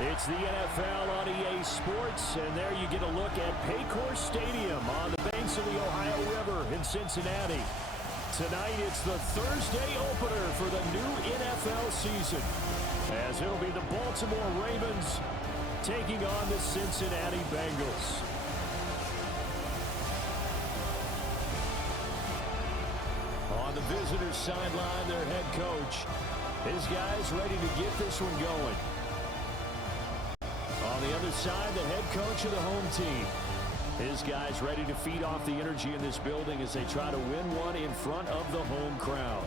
It's the NFL on EA Sports, and there you get a look at Paycor Stadium on the banks of the Ohio River in Cincinnati. Tonight, it's the Thursday opener for the new NFL season, as it'll be the Baltimore Ravens taking on the Cincinnati Bengals. On the visitors' sideline, their head coach. His guys ready to get this one going. On the other side, the head coach of the home team. His guys ready to feed off the energy in this building as they try to win one in front of the home crowd.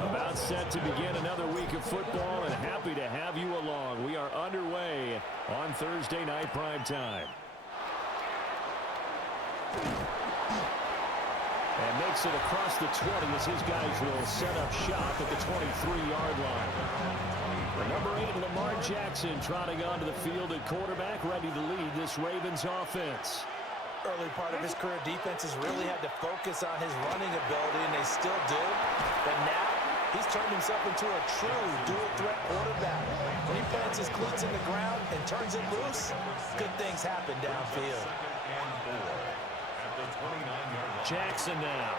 About set to begin another week of football, and happy to have you along. We are underway on Thursday night primetime. And makes it across the 20 as his guys will set up shop at the 23-yard line. The number 8, Lamar Jackson, trotting onto the field at quarterback, ready to lead this Ravens offense. Early part of his career, defenses really had to focus on his running ability, and they still do. But now, he's turned himself into a true dual-threat quarterback. When he plants his cleats in the ground and turns it loose, good things happen downfield. Jackson now.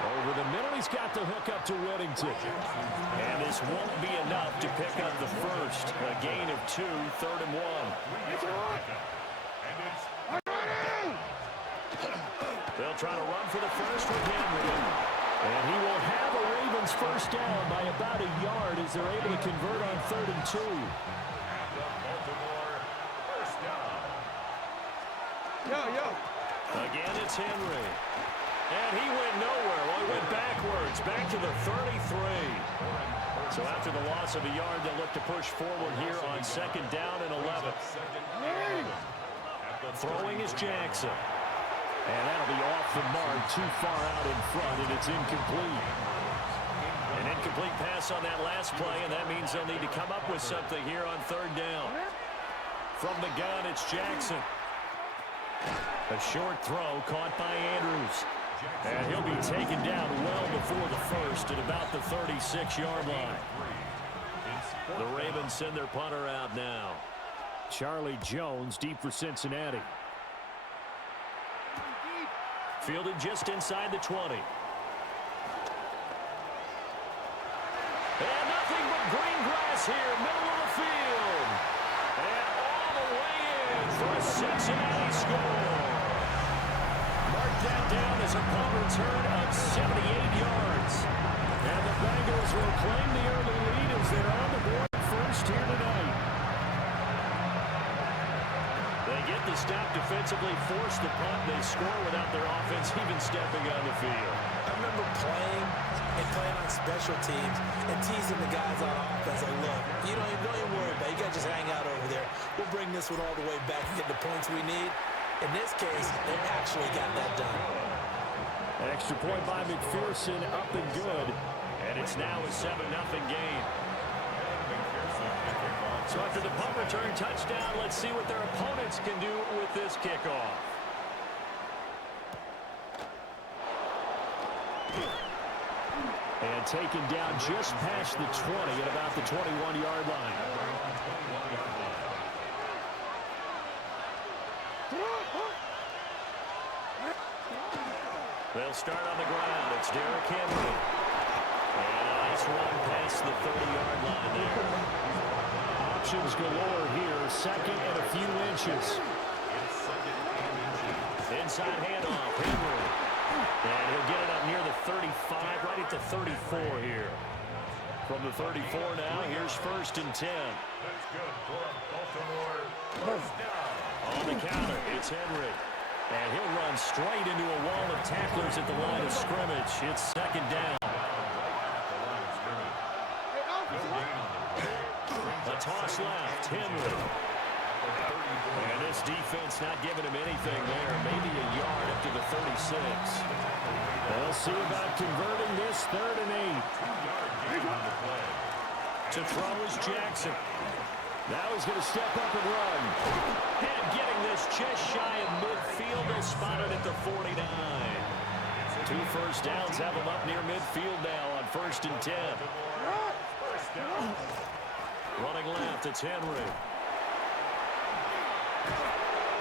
Over the middle, he's got the hook up to Whittington. And this won't be enough to pick up the first. A gain of 2, 3rd and 1. They'll try to run for the first with Henry. And he will have a Ravens first down by about a yard as they're able to convert on 3rd and 2. Again, it's Henry. And he went nowhere. Well, he went backwards, back to the 33. So after the loss of a yard, they'll look to push forward here on 2nd down and 11. Throwing is Jackson. And that'll be off the mark, too far out in front, and it's incomplete. An incomplete pass on that last play, and that means they'll need to come up with something here on 3rd down. From the gun, it's Jackson. A short throw caught by Andrews. And he'll be taken down well before the first at about the 36-yard line. The Ravens send their punter out now. Charlie Jones deep for Cincinnati. Fielded just inside the 20. And nothing but green grass here, middle of the field. And all the way in for a Cincinnati score. Mark that down as a punt return of 78 yards. And the Bengals will claim the early lead as they're on the board first here tonight. They get the stop defensively, force the punt, they score without their offense even stepping on the field. I remember playing on special teams and teasing the guys on offense. Like, look, you don't even worry about it. You got to just hang out over there. We'll bring this one all the way back and get the points we need. In this case, they actually got that done. An extra point by McPherson, up and good. And it's now a 7-0 game. So after the punt return touchdown, let's see what their opponents can do with this kickoff. And taken down just past the 20 at about the 21-yard line. They'll start on the ground. It's Derrick Henry. And a nice run past the 30-yard line there. Options galore here. 2nd and a few inches. Inside handoff. Henry. And he'll get it up near the 35, right at the 34 here. From the 34 now, here's 1st and 10. On the counter, it's Henry. And he'll run straight into a wall of tacklers at the line of scrimmage. It's 2nd down. A toss left, Henry. And this defense not giving him anything there. Maybe a yard up to the 36. They'll see about converting this 3rd and 8. To throw is Jackson. Now he's going to step up and run. And getting this just shy of midfield. They'll spot it at the 49. 2 first downs have him up near midfield now on 1st and 10. Running left, it's Henry.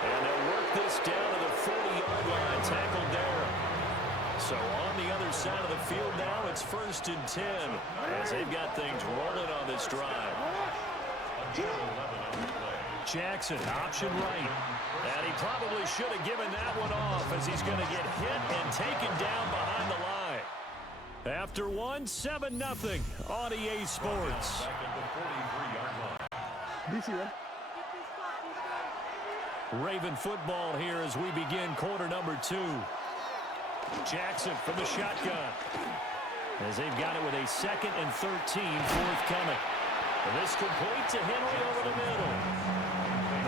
And they'll work this down to the 40-yard line, tackled there. So on the other side of the field now, it's 1st and 10 as they've got things rolling on this drive. Jackson, option right. And he probably should have given that one off as he's going to get hit and taken down behind the line. After 1, 7-0 on EA Sports. Raven football here as we begin quarter number 2. Jackson from the shotgun as they've got it with a 2nd and 13 forthcoming. And this complete to Henry over the middle.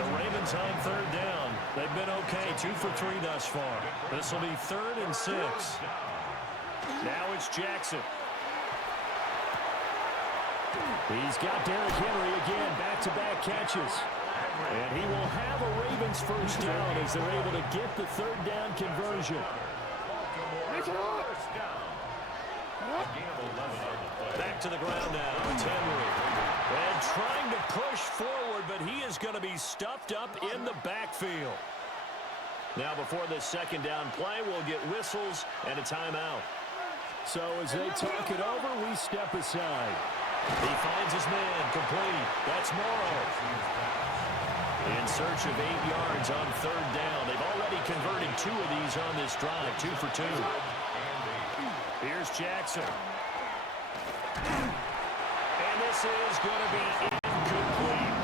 The Ravens on 3rd down. They've been okay, 2 for 3 thus far. This will be 3rd and 6. Now it's Jackson. He's got Derrick Henry again, back-to-back catches. And he will have a Ravens first down as they're able to get the 3rd down conversion. Back to the ground now, it's Henry. And trying to push forward, but he is going to be stuffed up in the backfield. Now before this 2nd down play, we'll get whistles and a timeout. So as they talk it over, we step aside. He finds his man, complete. That's Morrow. In search of 8 yards on 3rd down. They've already converted 2 of these on this drive, 2 for 2. Here's Jackson. And this is going to be incomplete.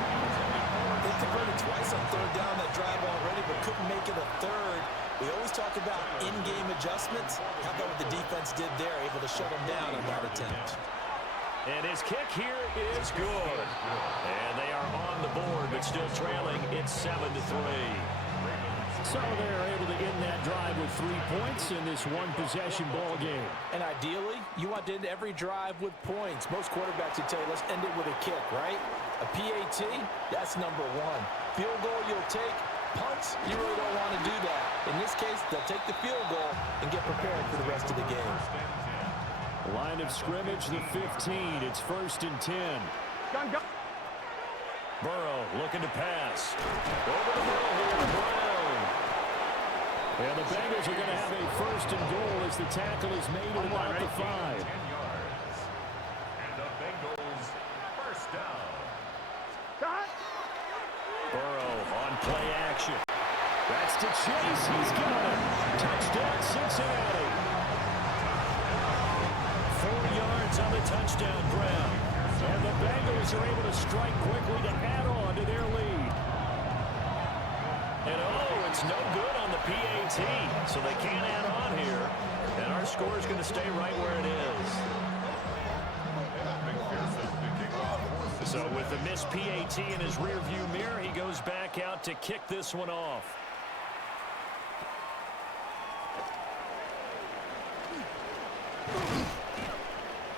They converted twice on 3rd down that drive already, but couldn't make it a 3rd. We always talk about in-game adjustments. How about what the defense did there, able to shut them down on that attempt. And his kick here is good. And they are on the board, but still trailing. It's 7-3. So they're able to end that drive with 3 points in this one-possession ball game. And ideally, you want to end every drive with points. Most quarterbacks would tell you, let's end it with a kick, right? A PAT, that's number 1. Field goal you'll take. Punts, you really don't want to do that. In this case, they'll take the field goal and get prepared for the rest of the game. Line of scrimmage, the 15. It's 1st and 10. Go. Burrow looking to pass. Over the middle here, Brown. And the Bengals are going to have a 1st and goal as the tackle is made at about the 5. And the Bengals first down. Burrow on play action. That's to Chase. He's got it. Touchdown, Cincinnati. 4 yards on the touchdown grab. And the Bengals are able to strike quickly to add on to their lead. And oh, it's no good on the PAT, so they can't add on here. And our score is going to stay right where it is. So with the missed PAT in his rearview mirror, he goes back out to kick this one off.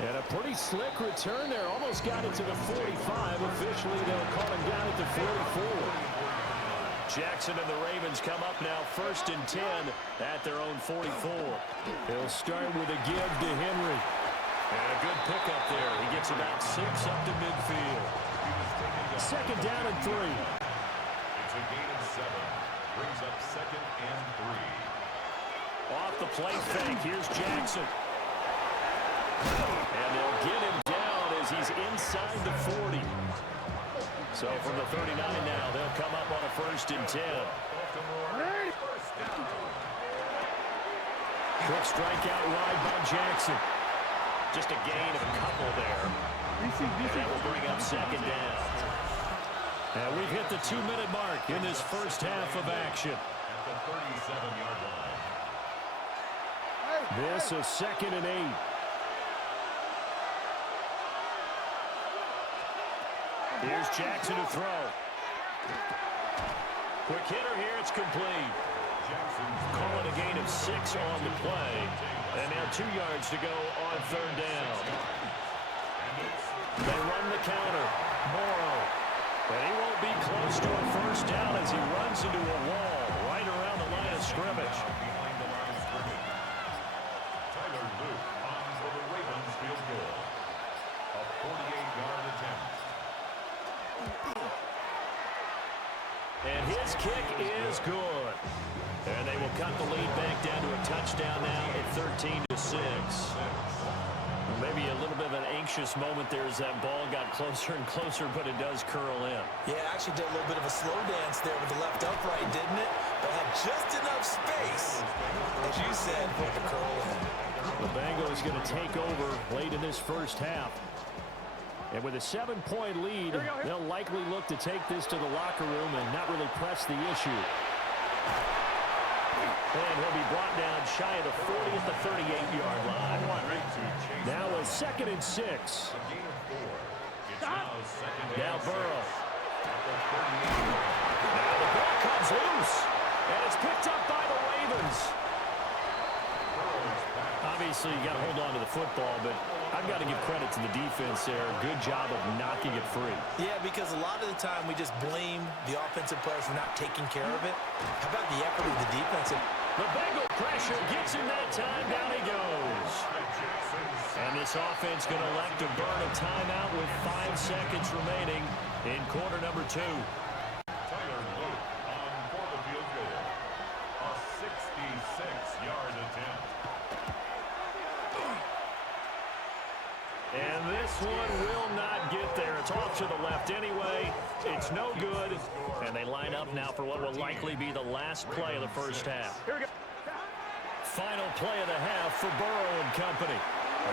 And a pretty slick return there. Almost got it to the 45. Officially, they'll call him down at the 44. Jackson and the Ravens come up now 1st and 10 at their own 44. He'll start with a give to Henry. And a good pickup there. He gets about 6 up to midfield. 2nd down and 3. It's a gain of 7. Brings up 2nd and 3. Off the play fake. Here's Jackson. And they'll get him down as he's inside the 40. So from the 39 now, they'll come up on a 1st and 10. Quick strike out wide by Jackson. Just a gain of a couple there. And that will bring up 2nd down. And we've hit the 2-minute mark in this first half of action. At the 37-yard line. This is 2nd and 8. Here's Jackson to throw. Quick hitter here, it's complete. Calling a gain of 6 on the play. And now 2 yards to go on 3rd down. They run the counter. Morrow. And he Close to a first down as he runs into a wall right around the line of scrimmage. Behind the line of scrimmage. Tyler Luke on for the Ravens field goal. A 48-yard attempt. And his kick is good. And they will cut the lead back down to a touchdown now at 13-6. Maybe a little bit of an anxious moment there as that ball got closer and closer, but it does curl in. Yeah, actually did a little bit of a slow dance there with the left upright, didn't it? But had just enough space, as you said, for it to curl in. The Bengals going to take over late in this first half. And with a 7-point lead, they'll likely look to take this to the locker room and not really press the issue. And he'll be brought down shy of the 40 at the 38-yard line. Now a 2nd and 6. Now Burrow. Now the ball comes loose. And it's picked up by the Ravens. Obviously, you got to hold on to the football, but I've got to give credit to the defense there. Good job of knocking it free. Yeah, because a lot of the time we just blame the offensive players for not taking care of it. How about the effort of the defense? The Bengal pressure gets him that time. Down he goes. And this offense going to elect to burn a timeout with 5 seconds remaining in quarter number 2. Tyler Luke on for the field goal. A 66-yard attempt. And this one will not get there. It's off to the left anyway. It's no good. And they line up now for what will likely be the last play of the first half. Here we go. Final play of the half for Burrow and company.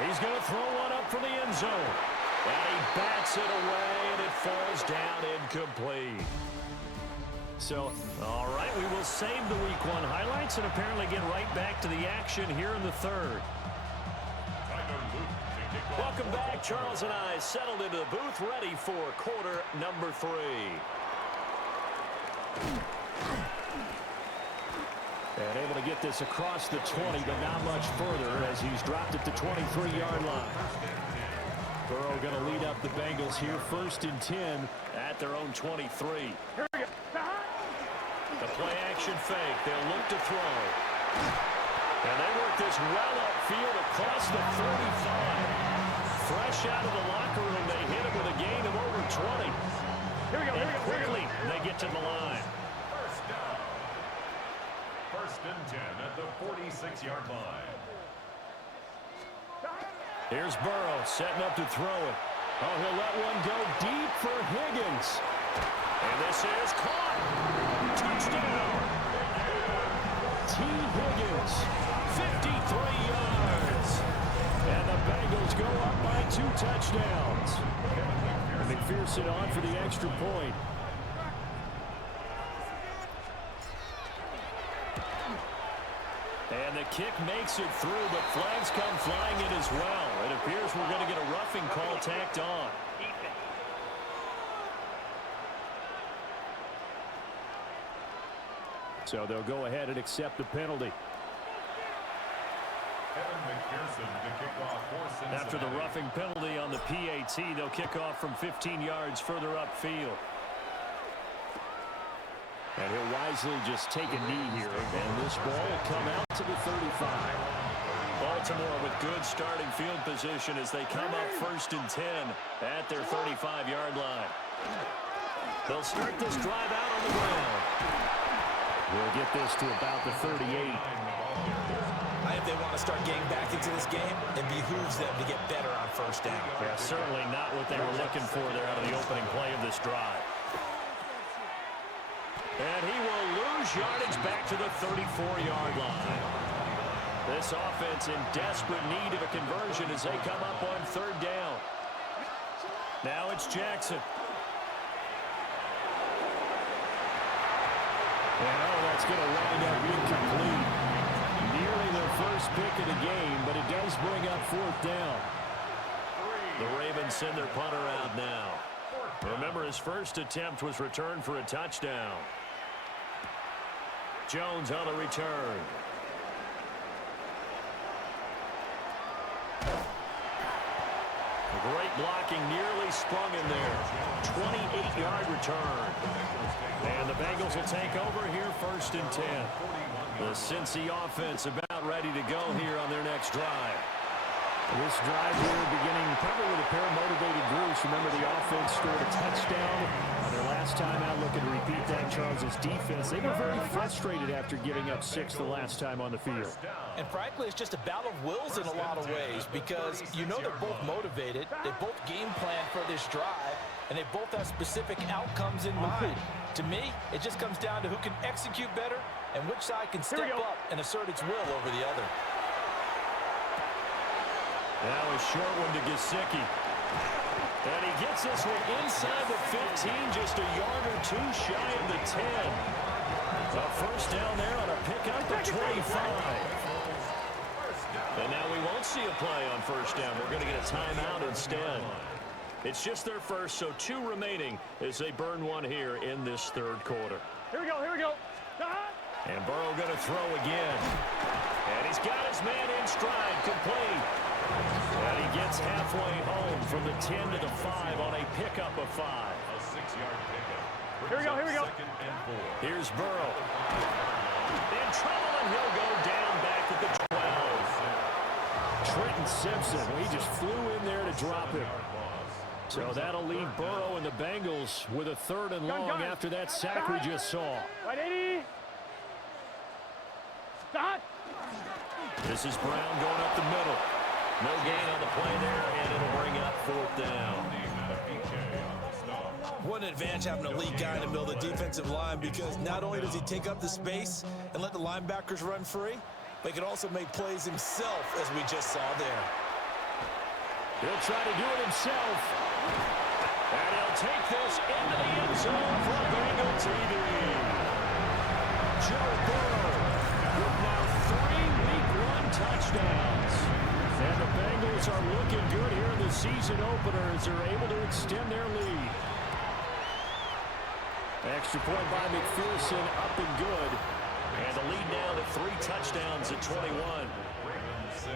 He's going to throw one up for the end zone. And he bats it away, and it falls down incomplete. So, all right, we will save the Week 1 highlights and apparently get right back to the action here in the third. Welcome back. Charles and I settled into the booth, ready for quarter number 3. And able to get this across the 20, but not much further as he's dropped it to 23-yard line. Burrow going to lead up the Bengals here, 1st and 10 at their own 23. Here we go. The play action fake. They'll look to throw. And they work this well upfield across the 35. Fresh out of the locker room, they hit him with a gain of over 20. Here we go, here we go. Quickly, they get to the line. First down. 1st and 10 at the 46-yard line. Here's Burrow setting up to throw it. Oh, he'll let one go deep for Higgins. And this is caught. Touchdown. T. Higgins, 53 yards. And the Bengals go up by 2 touchdowns. And McPherson on for the extra point. And the kick makes it through, but flags come flying in as well. It appears we're going to get a roughing call tacked on. So they'll go ahead and accept the penalty. After the roughing penalty on the PAT, they'll kick off from 15 yards further upfield. And he'll wisely just take a knee here, and this ball will come out to the 35. Baltimore with good starting field position as they come up 1st and 10 at their 35-yard line. They'll start this drive out on the ground. We'll get this to about the 38. If they want to start getting back into this game, it behooves them to get better on 1st down. Yeah, certainly not what they were looking for there out of the opening play of this drive. And he will lose yardage back to the 34-yard line. This offense in desperate need of a conversion as they come up on 3rd down. Now it's Jackson. And that's going to wind up incomplete. Nearly their first pick of the game, but it does bring up 4th down. The Ravens send their punter out now. Remember, his first attempt was returned for a touchdown. Jones on the return. Great blocking, nearly sprung in there. 28-yard return. And the Bengals will take over here, 1st and 10. The Cincy offense about ready to go here on their next drive. This drive here beginning probably with a pair of motivated groups. Remember, the offense scored a touchdown on their last time out. Looking to repeat that. Charles's defense, they were very frustrated after giving up 6 the last time on the field. And frankly, it's just a battle of wills in a lot of ways because you know they're both motivated. They both game plan for this drive, and they both have specific outcomes in mind. To me, it just comes down to who can execute better and which side can step up and assert its will over the other. Now a short one to Gesicki. And he gets this one inside the 15, just a yard or two shy of the 10. A first down there on a pickup of 25. And now we won't see a play on first down. We're going to get a timeout instead. It's just their first, so 2 remaining as they burn one here in this 3rd quarter. Here we go. And Burrow going to throw again. And he's got his man in stride, complete. And he gets halfway home from the 10 to the 5 on a pickup of 5. A 6-yard pickup. Here we go. Second and 4. Here's Burrow. In trouble, and he'll go down back at the 12. Trenton Simpson, he just flew in there to drop him. So that'll leave Burrow and the Bengals with a 3rd and long after that sack we just saw. Right, 80. Stop. This is Brown going up the middle. No gain on the play there, and it'll bring up 4th down. What an advantage having a lead guy in the middle of the defensive line because not only does he take up the space and let the linebackers run free, but he can also make plays himself, as we just saw there. He'll try to do it himself. And he'll take this into the end zone for a Bengal TD. Joe Burrow with now 3 Week 1 touchdowns. And the Bengals are looking good here in the season opener as they're able to extend their lead. Extra point by McPherson, up and good. And the lead now to 3 touchdowns at 21. Ravens 6.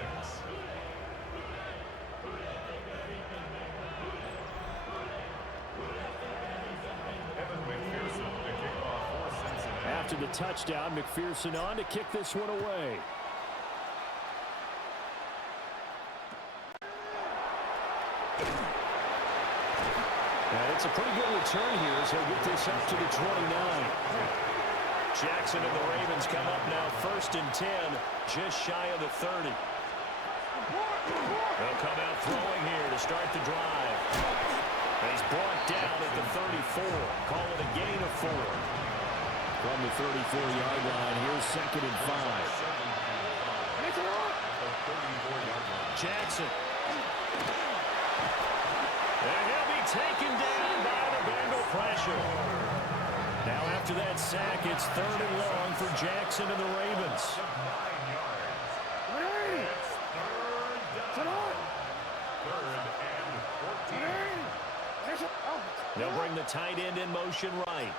After the touchdown, McPherson on to kick this one away. And it's a pretty good return here as he'll get this up to the 29. Jackson and the Ravens come up now 1st and 10, just shy of the 30. They'll come out throwing here to start the drive. And he's brought down at the 34. Call it a gain of 4. From the 34-yard line, here's 2nd and 5. Jackson. And he'll be taken down by the Bengal pressure. Now after that sack, it's 3rd and long for Jackson and the Ravens. They'll bring the tight end in motion right.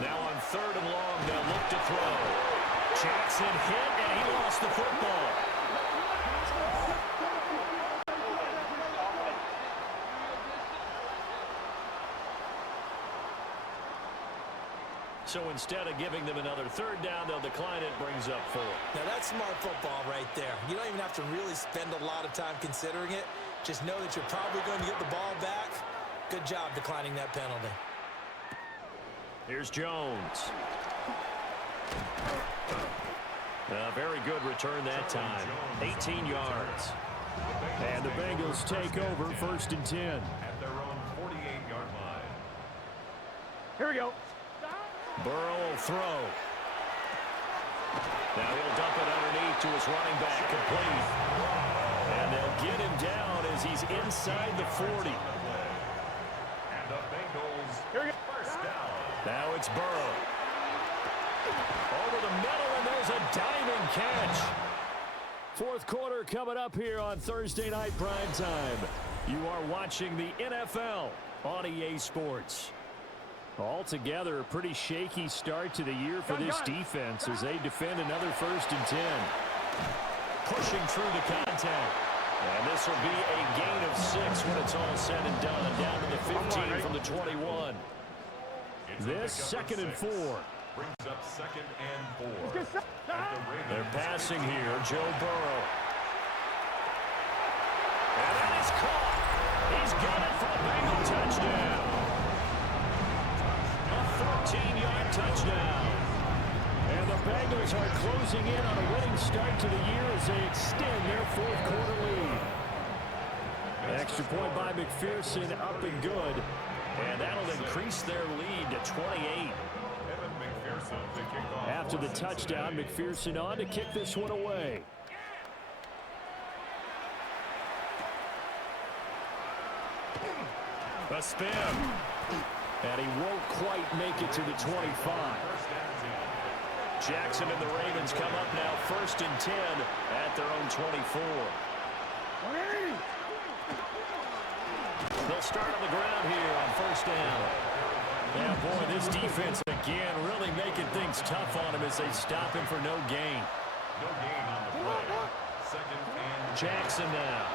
Now on 3rd and long, they'll look to throw. Jackson hit, and he lost the football. So instead of giving them another 3rd down, they'll decline it, brings up 4. Now that's smart football right there. You don't even have to really spend a lot of time considering it. Just know that you're probably going to get the ball back. Good job declining that penalty. Here's Jones. A very good return that time. 18 yards. And the Bengals take over 1st and 10. At their own 48-yard line. Here we go. Burrow will throw. Now he'll dump it underneath to his running back, complete. And they'll get him down as he's inside the 40. And the Bengals first down. Now it's Burrow. Over the middle, and there's a diving catch. 4th quarter coming up here on Thursday Night Primetime. You are watching the NFL on EA Sports. Altogether, a pretty shaky start to the year for this defense as they defend another 1st and 10. Pushing through the contact. And this will be a gain of 6 when it's all said and done. Down to the 15 from the 21. This 2nd and 4. Brings up 2nd and 4. They're passing here. Joe Burrow. And that is caught. He's got it for a Bengal touchdown. A 14-yard touchdown. And the Bengals are closing in on a winning start to the year as they extend their 4th quarter lead. Extra point by McPherson, up and good. And that'll increase their lead to 28. After the touchdown, McPherson on to kick this one away. A spin. And he won't quite make it to the 25. Jackson and the Ravens come up now 1st and 10 at their own 24. They'll start on the ground here on 1st down. Yeah, boy, this defense again really making things tough on him as they stop him for no gain. No gain on the play. 2nd and Jackson now.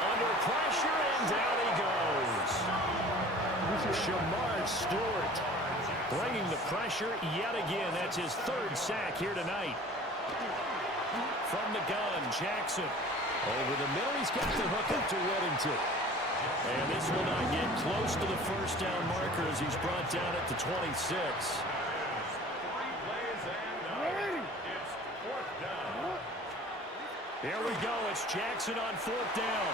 Under pressure, and down he goes. Shamar Stewart bringing the pressure yet again. That's his 3rd sack here tonight. From the gun, Jackson. Over the middle, he's got the hook up to Whittington. And this will not get close to the 1st down marker as he's brought down at the 26. 3 plays and it's 4th down. Here we go. It's Jackson on 4th down.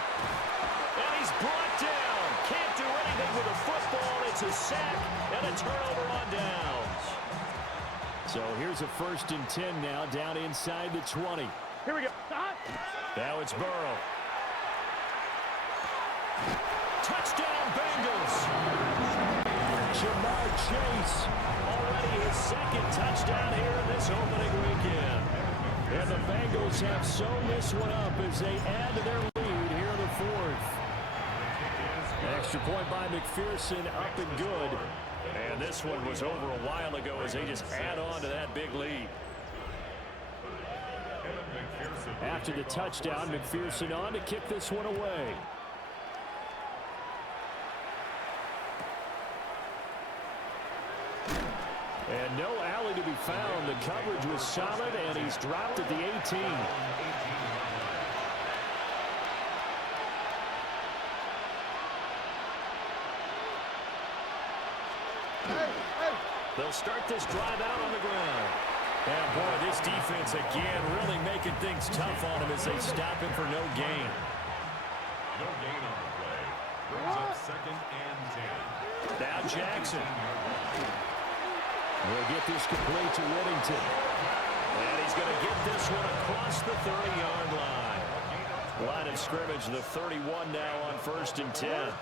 And he's brought down. Can't do anything with a football. It's a sack and a turnover on downs. So here's a 1st and 10 now, down inside the 20. Here we go. Now it's Burrow. Touchdown, Bengals. Jamar Chase, already his 2nd touchdown here in this opening weekend. And the Bengals have sewn this one up as they add to their lead here in the 4th. Extra point by McPherson, up and good. And this one was over a while ago as they just add on to that big lead. After the touchdown, McPherson on to kick this one away. And no alley to be found. The coverage was solid, and he's dropped at the 18. They'll start this drive out on the ground. And boy, this defense again really making things tough on him as they stop him for no gain. No gain on the play. Brings up 2nd and 10. Now Jackson. We'll get this complete to Whittington. And he's going to get this one across the 30-yard line. Line of scrimmage, the 31 now on 1st and 10.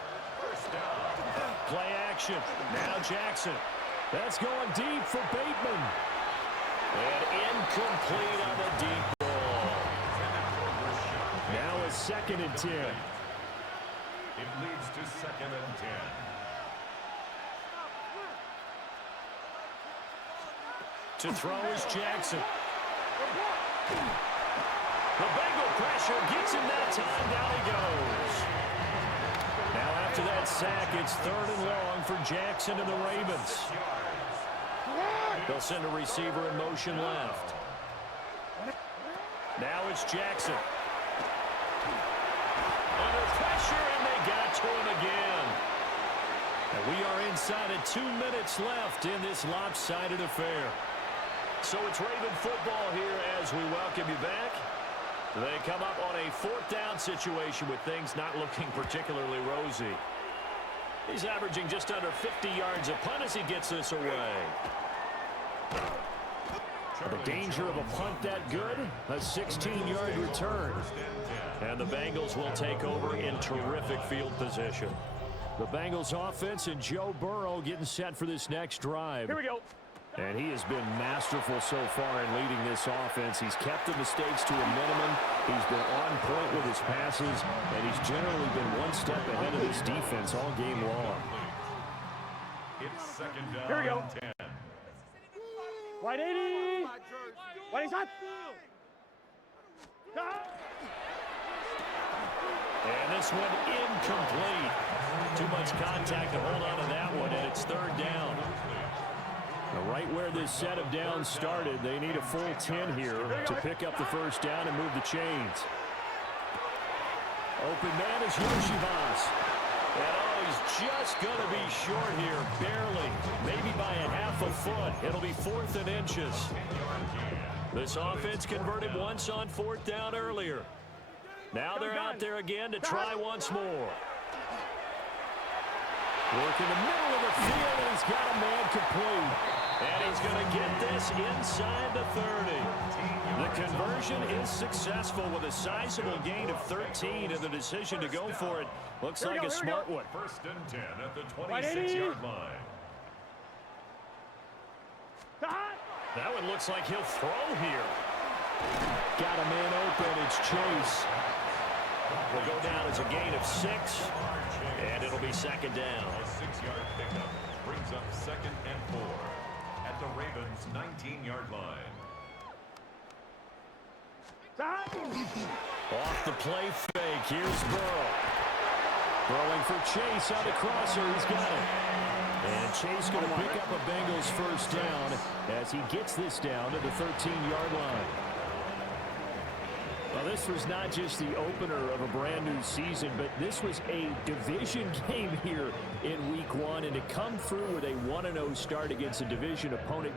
Play action. Now Jackson. That's going deep for Bateman. And incomplete on the deep ball. Now a 2nd and 10. It leads to 2nd and 10. To throw is Jackson. The Bengal pressure gets him that time. Down he goes. Now after that sack, it's 3rd and long for Jackson and the Ravens. They'll send a receiver in motion left. Now it's Jackson. Under pressure, and they got to him again. And we are inside of 2 minutes left in this lopsided affair. So it's Raven football here as we welcome you back. They come up on a 4th down situation with things not looking particularly rosy. He's averaging just under 50 yards a punt as he gets this away. The danger of a punt that good, a 16-yard return. And the Bengals will take over in terrific field position. The Bengals offense and Joe Burrow getting set for this next drive. Here we go. And he has been masterful so far in leading this offense. He's kept the mistakes to a minimum. He's been on point with his passes, and he's generally been one step ahead of this defense all game long. It's 2nd down. Here we go. And 10. White 80. White shot. And this one incomplete. Too much contact to hold on to that one, and it's third down. Now, right where this set of downs started, they need a full 10 here to pick up the first down and move the chains. Open man is Yoshibas. And he's just going to be short here, barely, maybe by a half a foot. It'll be 4th and inches. This offense converted once on 4th down earlier. Now they're out there again to try once more. Work in the middle of the field, and he's got a man complete. And he's going to get this inside the 30. The conversion is successful with a sizable gain of 13, and the decision to go for it looks like a smart one. 1st and 10 at the 26-yard line. That one looks like he'll throw here. Got a man open. It's Chase. Will go down as a gain of 6, and it'll be 2nd down. A 6-yard pickup brings up 2nd and 4 at the Ravens' 19-yard line. Off the play fake. Here's Burrow. Throwing for Chase on the crosser. He's got it. And Chase going to pick up a Bengals first down as he gets this down to the 13-yard line. Well, this was not just the opener of a brand new season, but this was a division game here in week 1. And to come through with a 1-0 start against a division opponent